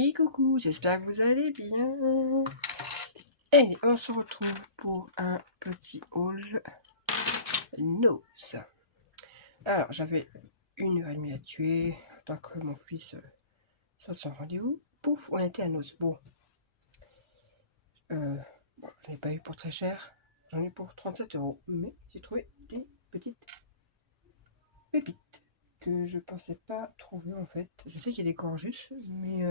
Et coucou, j'espère que vous allez bien. Et on se retrouve pour un petit haul nose. Alors, j'avais 1h30 à tuer, tant que mon fils sort de son rendez-vous. Pouf, on était à nose. Bon, je n'ai pas eu pour très cher. J'en ai pour 37 €. Mais j'ai trouvé des petites pépites que je pensais pas trouver en fait. Je sais qu'il y a des Corjus, mais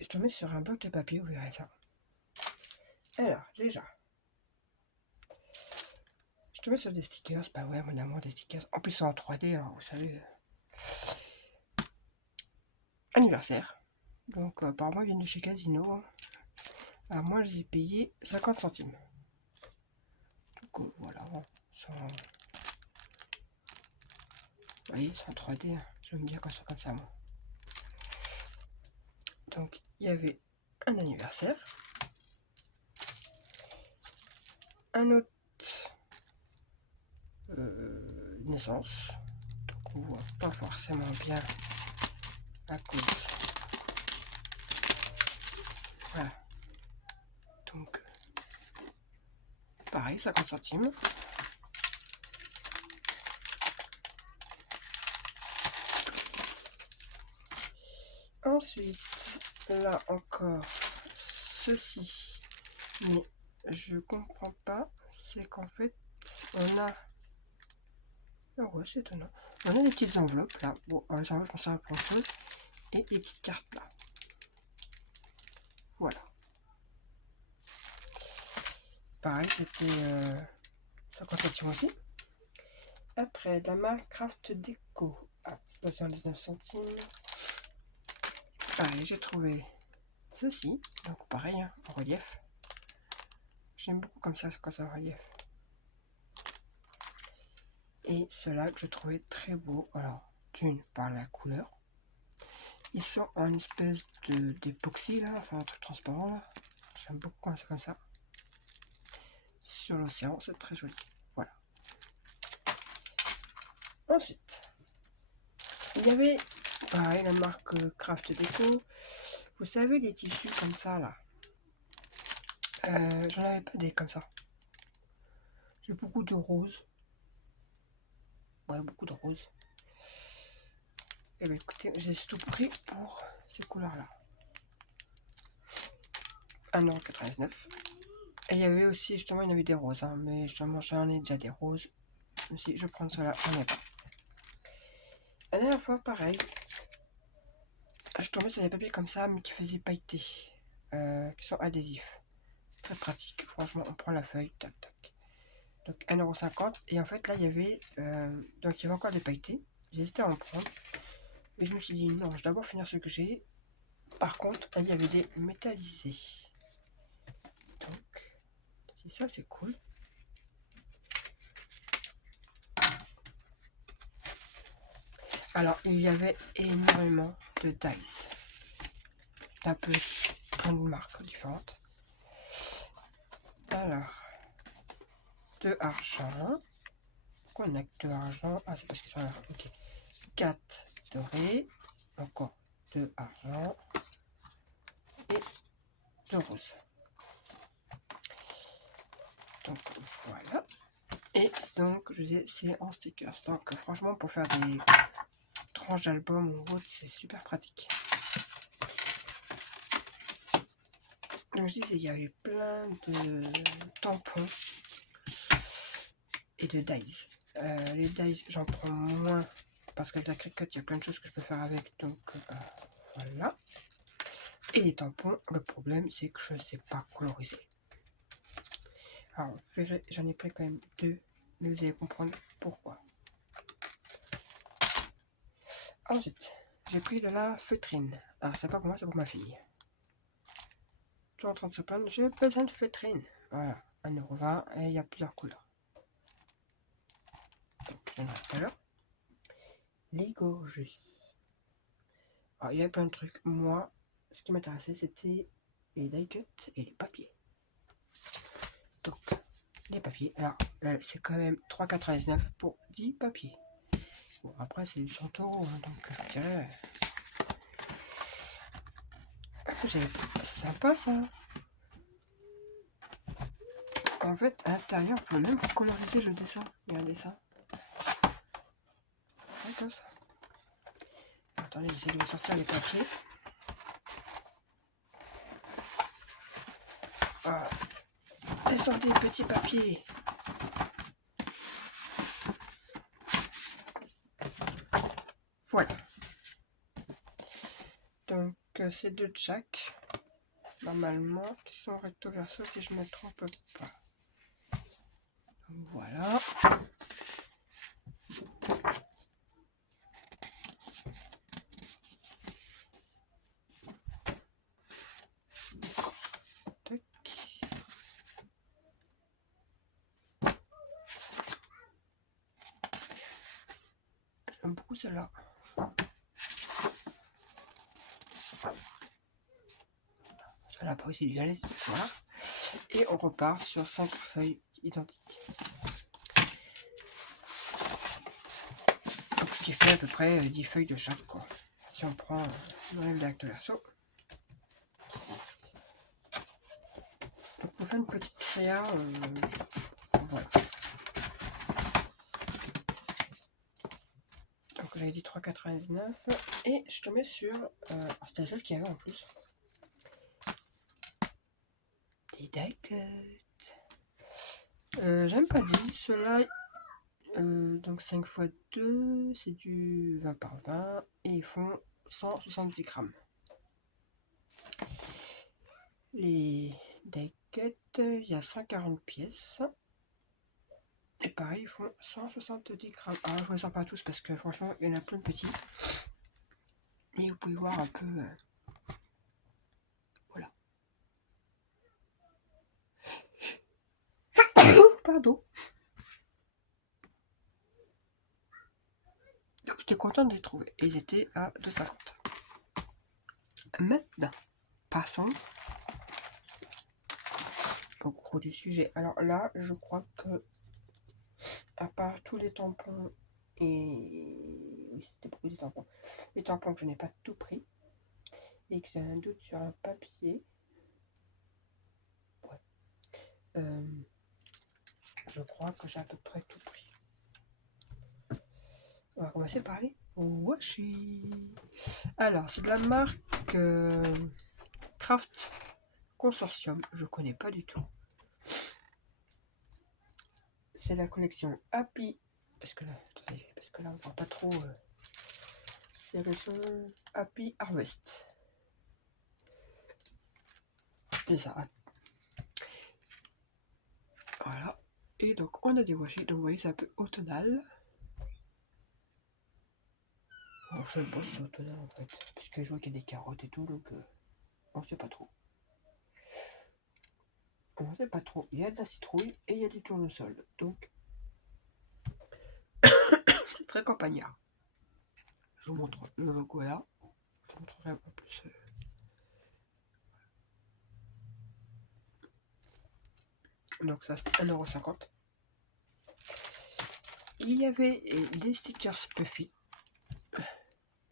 je tombais sur un bloc de papier, vous verrez ça. Alors, déjà, je tombais sur des stickers. Bah ouais, mon amour, des stickers. En plus, c'est en 3D, alors vous savez. Anniversaire. Donc, apparemment, ils viennent de chez Casino. Alors, moi, je les ai payés 50 centimes. Donc, voilà. Sans... Vous voyez, c'est en 3D. J'aime bien quand c'est comme ça, moi. Donc, il y avait un anniversaire. Un autre naissance. Donc, on voit pas forcément bien à cause. Voilà. Donc, pareil, 50 centimes. Ensuite, là encore, ceci. Mais je comprends pas, c'est qu'en fait, on a... Ah ouais, c'est étonnant. On a des petites enveloppes là. Bon, les enveloppes, je m'en sers pour autre chose. Et des petites cartes là. Voilà. Pareil, c'était 50 centimes aussi. Après, de la marque Craft Déco. Ah, c'est passé en 19 centimes. Pareil, j'ai trouvé ceci. Donc pareil, hein, en relief. J'aime beaucoup comme ça, quand c'est en relief. Et ceux-là que je trouvais très beau. Alors, d'une, par la couleur. Ils sont en espèce d'époxy là, enfin un truc transparent là. J'aime beaucoup quand c'est comme ça. Sur l'océan, c'est très joli. Voilà. Ensuite, il y avait pareil la marque Craft Déco. Vous savez les tissus comme ça là. J'en avais pas des comme ça. J'ai beaucoup de roses. Ouais, beaucoup de roses. Et bien écoutez, j'ai tout pris pour ces couleurs là. 1,99 €. Et il y avait aussi, justement, il y avait des roses, hein, mais justement, j'en ai déjà des roses. Si je prends cela, j'en ai pas. La dernière fois, pareil, je tombais sur des papiers comme ça, mais qui faisaient pailleter, qui sont adhésifs. Très pratique, franchement, on prend la feuille, tac, tac. Donc 1,50 €. Et en fait, là, il y avait, donc il y avait encore des pailletés. J'ai hésité à en prendre. Et je me suis dit, non, je dois d'abord finir ce que j'ai. Par contre, il y avait des métallisés. Donc, si ça, c'est cool. Alors, il y avait énormément de dice. Un peu plein de marques différentes. Alors, de argent. Pourquoi on a que de argent? Ah, c'est parce qu'ils sont là. Ok. 4 dorés. Encore 2 argent. Et 2 roses. Donc voilà. Et donc, je disais, c'est en stickers. Donc, franchement, pour faire des tranches d'album ou autre, c'est super pratique. Donc, je disais, il y avait plein de tampons et de dies. Les dies, j'en prends moins parce que la Cricut, il y a plein de choses que je peux faire avec. Donc, voilà. Et les tampons, le problème, c'est que je ne sais pas coloriser. Alors, j'en ai pris quand même 2, mais vous allez comprendre pourquoi. Ensuite, j'ai pris de la feutrine. Alors, c'est pas pour moi, c'est pour ma fille. Toujours en train de se plaindre, j'ai besoin de feutrine. Voilà, 1,20 € et il y a plusieurs couleurs. Donc, je donnerai tout à l'heure. Les Gorgeous. Alors, il y avait plein de trucs. Moi, ce qui m'intéressait, c'était les die cut et les papiers. Donc, les papiers. Alors, c'est quand même 3,99 € pour 10 papiers. Bon, après, c'est 100 €, donc je dirais C'est sympa ça. En fait, à l'intérieur, on peut même coloriser le dessin. Regardez ça. C'est comme ça. Attendez, j'essaie de sortir les papiers. Ah. Descendez, petit papier. Voilà. Donc, c'est de Jack. Normalement, qui sont recto verso si je ne me trompe pas. Donc, voilà. Tac. J'aime beaucoup celle-là. Celle-là, pas aussi du aller. Voilà. Et on repart sur 5 feuilles identiques. Donc, ce qui fait à peu près 10 feuilles de chaque, quoi. Si on prend le recto verso. Donc, pour faire une petite créa, voilà. Donc, j'avais dit 3,99. Et je tombais sur. C'était la seule qu'il y avait en plus. Des die-cuts. J'aime pas dit. Ceux-là. Donc 5 x 2, c'est du 20 par 20 et ils font 170 grammes. Les die-cuts, il y a 140 pièces. Et pareil, ils font 170 grammes. Alors, je ne les sors pas tous parce que franchement, il y en a plein de petits. Et vous pouvez voir un peu. Voilà. Pardon. Donc, j'étais contente de les trouver. Ils étaient à 2,50. Maintenant, passons au gros du sujet. Alors là, je crois que, à part tous les tampons et... Oui, c'était beaucoup de tampons. Les tampons que je n'ai pas tout pris et que j'ai un doute sur un papier. Ouais. Je crois que j'ai à peu près tout pris. On va commencer par les washi. Alors, c'est de la marque Craft Consortium. Je connais pas du tout. C'est la collection Happy. Parce que là on voit pas trop. C'est la collection Happy Harvest. C'est ça. Voilà. Et donc on a des washi. Donc vous voyez, c'est un peu automnal. Bon, je sais pas si c'est automnal en fait. Puisque je vois qu'il y a des carottes et tout. Donc on sait pas trop. On sait pas trop. Il y a de la citrouille et il y a du tournesol. Donc c'est très campagnard. Je vous montre le logo là. Je vous montrerai un peu plus. Donc ça c'est 1,50 €. Il y avait des stickers Puffy.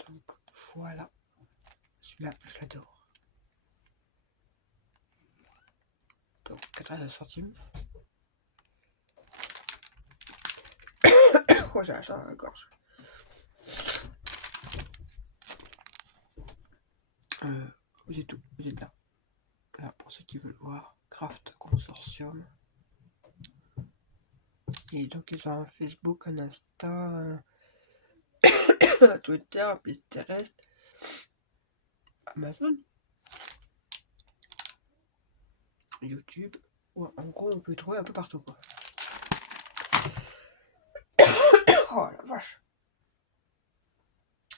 Donc voilà. Celui-là, je l'adore. Donc 89 centimes. Oh, j'ai la chair dans la gorge. Vous êtes où? Vous êtes là. Là, pour ceux qui veulent voir. Craft Consortium. Et donc ils ont un Facebook, un Insta, un Twitter, un Pinterest, Amazon, YouTube. Ouais, en gros, on peut trouver un peu partout, quoi. Oh la vache.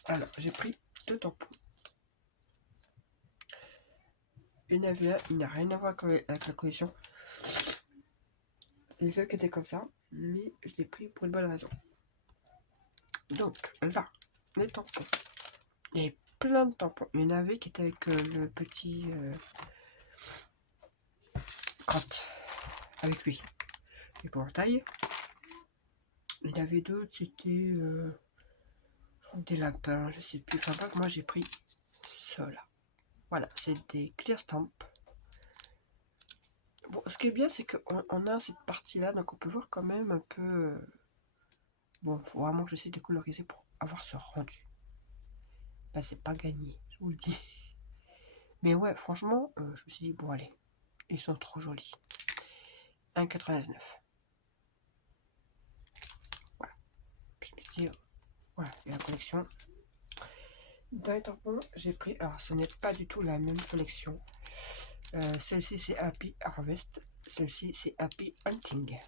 Alors, j'ai pris 2 tampons. Il n'a rien à voir avec la collection. C'est le seul qui était comme ça, mais je l'ai pris pour une bonne raison. Donc, là, les tampons. Il y avait plein de tampons. Il y en avait qui étaient avec le petit crotte avec lui. Et pour taille. Il y avait d'autres, c'était des lapins, je sais plus. Enfin, bref, moi j'ai pris ceux-là. Voilà, c'est des clear stamps. Bon, ce qui est bien, c'est qu'on a cette partie-là, donc on peut voir quand même un peu... Bon, faut vraiment que j'essaie de coloriser pour avoir ce rendu. Là, c'est pas gagné, je vous le dis. Mais ouais, franchement, je me suis dit, bon, allez, ils sont trop jolis. 1,99. Voilà. Je me suis dit, voilà, il y a la collection. Dans les tampons, j'ai pris... Alors, ce n'est pas du tout la même collection. Celle-ci, c'est Happy Harvest. Celle-ci, c'est Happy Hunting.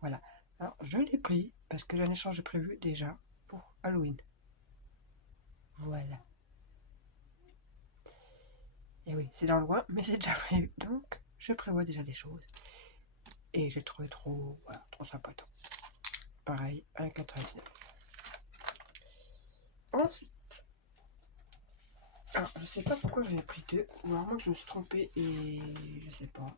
Voilà. Alors, je l'ai pris parce que j'ai un échange prévu déjà pour Halloween. Voilà. Et oui, c'est dans le loin, mais c'est déjà prévu. Donc, je prévois déjà des choses. Et j'ai trouvé trop, voilà, trop sympa. Pareil, 1,99. Ensuite, alors, je sais pas pourquoi j'en ai pris deux. Ou vraiment que je me suis trompée et je sais pas.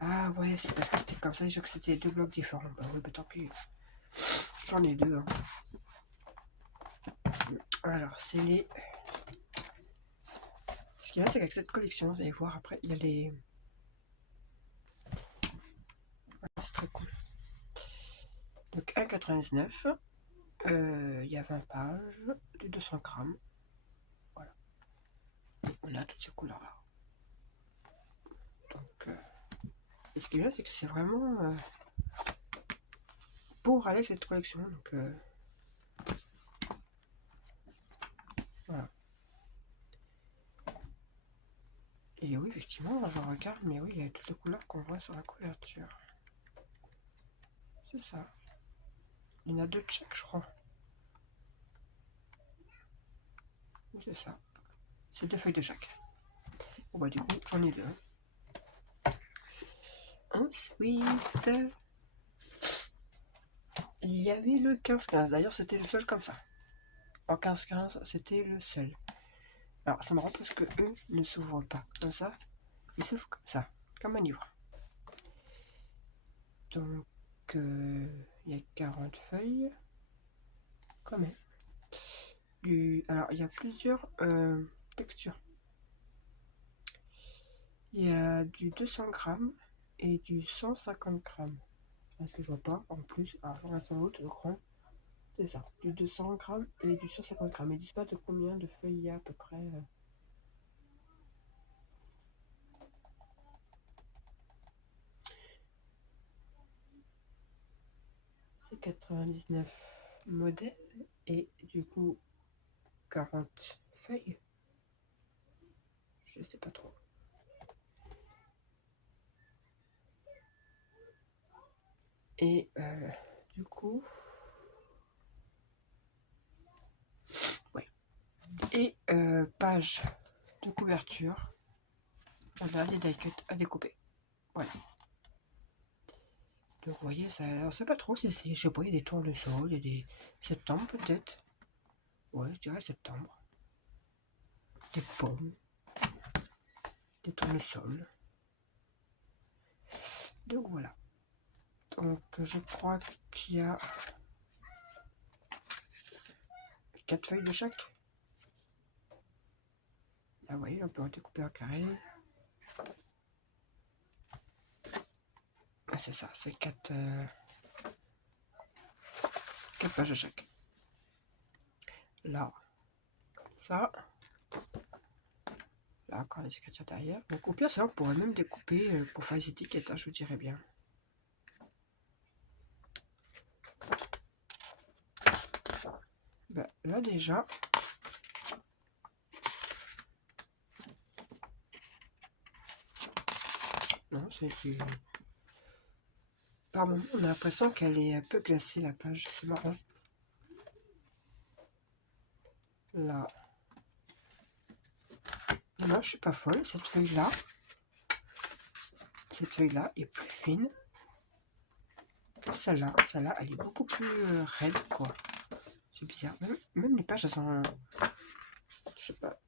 Ah ouais, c'est parce que c'était comme ça, déjà que c'était deux blocs différents. Bah ouais, bah tant pis. J'en ai deux. Hein. Alors, c'est les... Ce qui est bien, c'est qu'avec cette collection, vous allez voir après, il y a les... C'est très cool. Donc 1,99. Il y a 20 pages de 200 grammes. Voilà. Et on a toutes ces couleurs-là. Donc, et ce qui est bien, c'est que c'est vraiment pour aller avec cette collection. Donc, voilà. Et oui, effectivement, je regarde, mais oui, il y a toutes les couleurs qu'on voit sur la couverture. C'est ça. Il y en a deux de chaque, je crois. Oui, c'est ça. C'est deux feuilles de chaque. Bon, bah, du coup, j'en ai deux. Ensuite, il y avait le 15-15. D'ailleurs, c'était le seul comme ça. En 15-15, c'était le seul. Alors, c'est marrant parce que eux ne s'ouvrent pas comme ça. Ils s'ouvrent comme ça, comme un livre. Donc, il y a 40 feuilles. Quand même. Alors, il y a plusieurs textures. Il y a du 200 grammes et du 150 grammes. Est-ce que je vois pas en plus? Alors, je regarde sur l'autre grand. C'est ça, du 200 grammes et du 150 grammes. Ils disent pas de combien de feuilles il y a à peu près. C'est 99 modèles et du coup 40 feuilles. Je sais pas trop. Et du coup, ouais. Et page de couverture. On a des die cuts à découper. Voilà. Donc vous voyez, ça, on sait pas trop si c'est, je sais pas, il y a des tournesols, il y a des septembre peut-être. Ouais, je dirais septembre. Des pommes, des tournesols. Donc voilà. Donc je crois qu'il y a 4 feuilles de chaque. Ah vous voyez, on peut découper en carré. Ah, c'est ça, c'est 4 pages de chaque. Là, comme ça. Là, encore les écritures derrière. Donc au pire, ça, on pourrait même découper pour faire les étiquettes, hein, je vous dirais bien. Bah, là déjà, non, c'est du... Par moment, on a l'impression qu'elle est un peu glacée, la page. C'est marrant. Là. Non, je suis pas folle. Cette feuille-là est plus fine que celle-là. Celle-là, elle est beaucoup plus raide, quoi. C'est bizarre. Même les pages, elles sont... Je sais pas.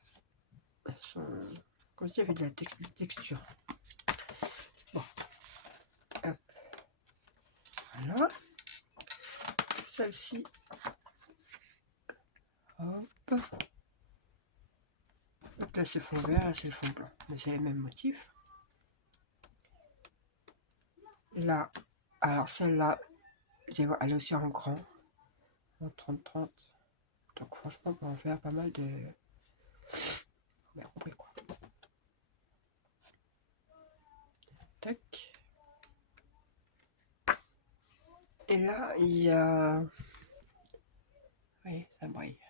Elles sont... Comme si il y avait de la texture. Bon. Hop. Voilà. Celle-ci. Hop. Donc là c'est le fond vert, là c'est le fond blanc. Mais c'est les mêmes motifs. Là, alors celle-là, elle est aussi en grand. En 30-30. Donc franchement, on peut en faire pas mal de... Vous avez compris quoi. Tac. Et là, il y a... Oui, ça brille.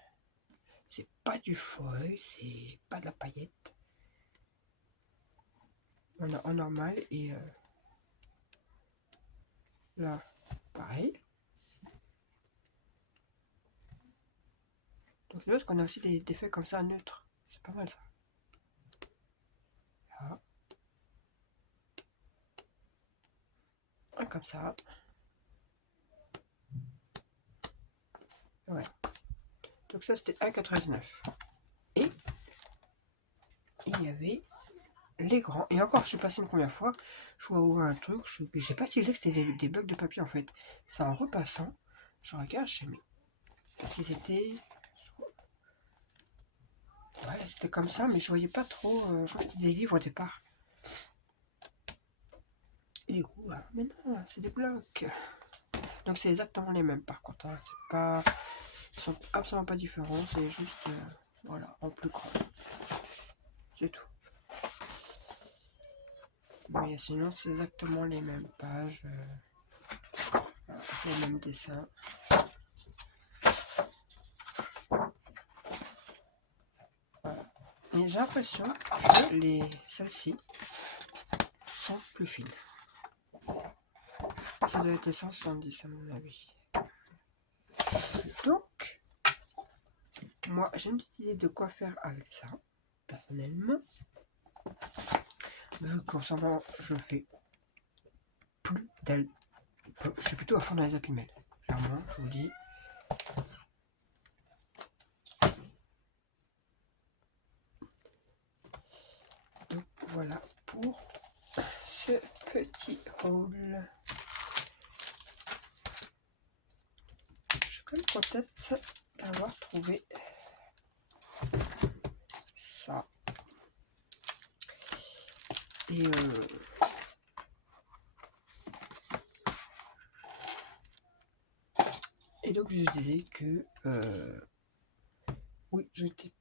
C'est pas du foil, c'est pas de la paillette. On a en normal et là, pareil. Donc c'est parce qu'on a aussi des feuilles comme ça neutres. C'est pas mal ça. Là. Un comme ça. Ouais. Donc ça c'était 1,99. Et il y avait les grands. Et encore, je suis passé une première fois. Je vois ouvrir un truc. J'ai pas utilisé que c'était des blocs de papier en fait. C'est en repassant. Je regarde chez mes. Parce qu'ils étaient. Ouais, c'était comme ça, mais je voyais pas trop. Je crois que c'était des livres au départ. Et du coup, mais non, c'est des blocs. Donc c'est exactement les mêmes par contre. Hein. C'est pas. Ils sont absolument pas différents. C'est juste. Voilà, en plus grand. C'est tout. Mais sinon, c'est exactement les mêmes pages. Les mêmes dessins. Voilà. Et j'ai l'impression que celles-ci sont plus fines. Ça doit être 170 à mon avis. Donc, moi j'ai une petite idée de quoi faire avec ça, personnellement. Vu qu'en ce moment je fais plus d'elle. Je suis plutôt à fond dans les Happy Mail. Clairement, je vous dis. Donc voilà pour ce petit haul. Je suis quand même contente d'avoir trouvé ça. Et donc je disais que oui, j'étais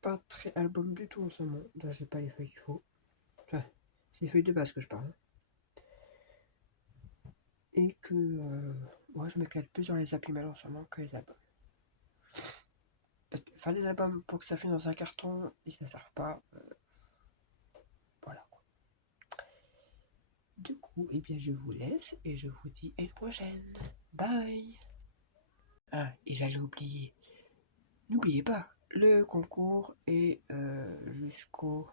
pas très album du tout en ce moment. Déjà, j'ai pas les feuilles qu'il faut. Enfin, c'est les feuilles de base que je parle. Et que moi je m'éclate plus sur les Happy Mail en ce moment que les albums. Parce que faire des albums pour que ça finisse dans un carton et que ça ne serve pas, voilà. Du coup, eh bien je vous laisse et je vous dis à une prochaine. Bye. Ah, et j'allais oublier. N'oubliez pas, le concours est jusqu'au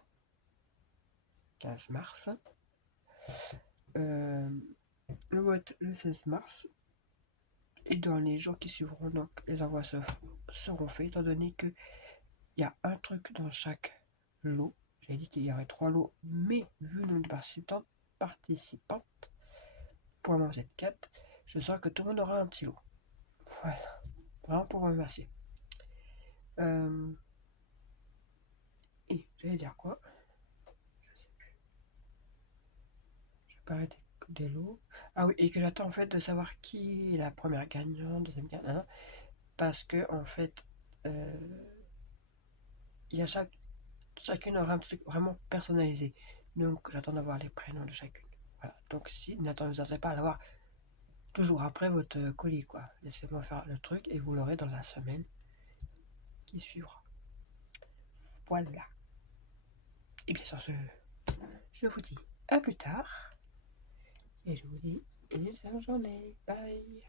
15 mars. Le vote le 16 mars. Et dans les jours qui suivront, donc les envois seront faits, étant donné qu'il y a un truc dans chaque lot. J'avais dit qu'il y aurait 3 lots, mais vu le nombre de participantes, pour le moment vous êtes 4, je sens que tout le monde aura un petit lot. Voilà, vraiment pour remercier. Et j'allais dire quoi? Je sais plus. Je vais pas arrêter des lots. Ah oui, et que j'attends en fait de savoir qui est la première gagnante, deuxième gagnante, parce que en fait, il y a chacune aura un truc vraiment personnalisé. Donc j'attends d'avoir les prénoms de chacune. Voilà. Donc si n'attendez pas à l'avoir toujours après votre colis, quoi. Laissez-moi faire le truc et vous l'aurez dans la semaine qui suivra. Voilà. Et bien sur ce, je vous dis à plus tard. Et je vous dis une excellente journée. Bye.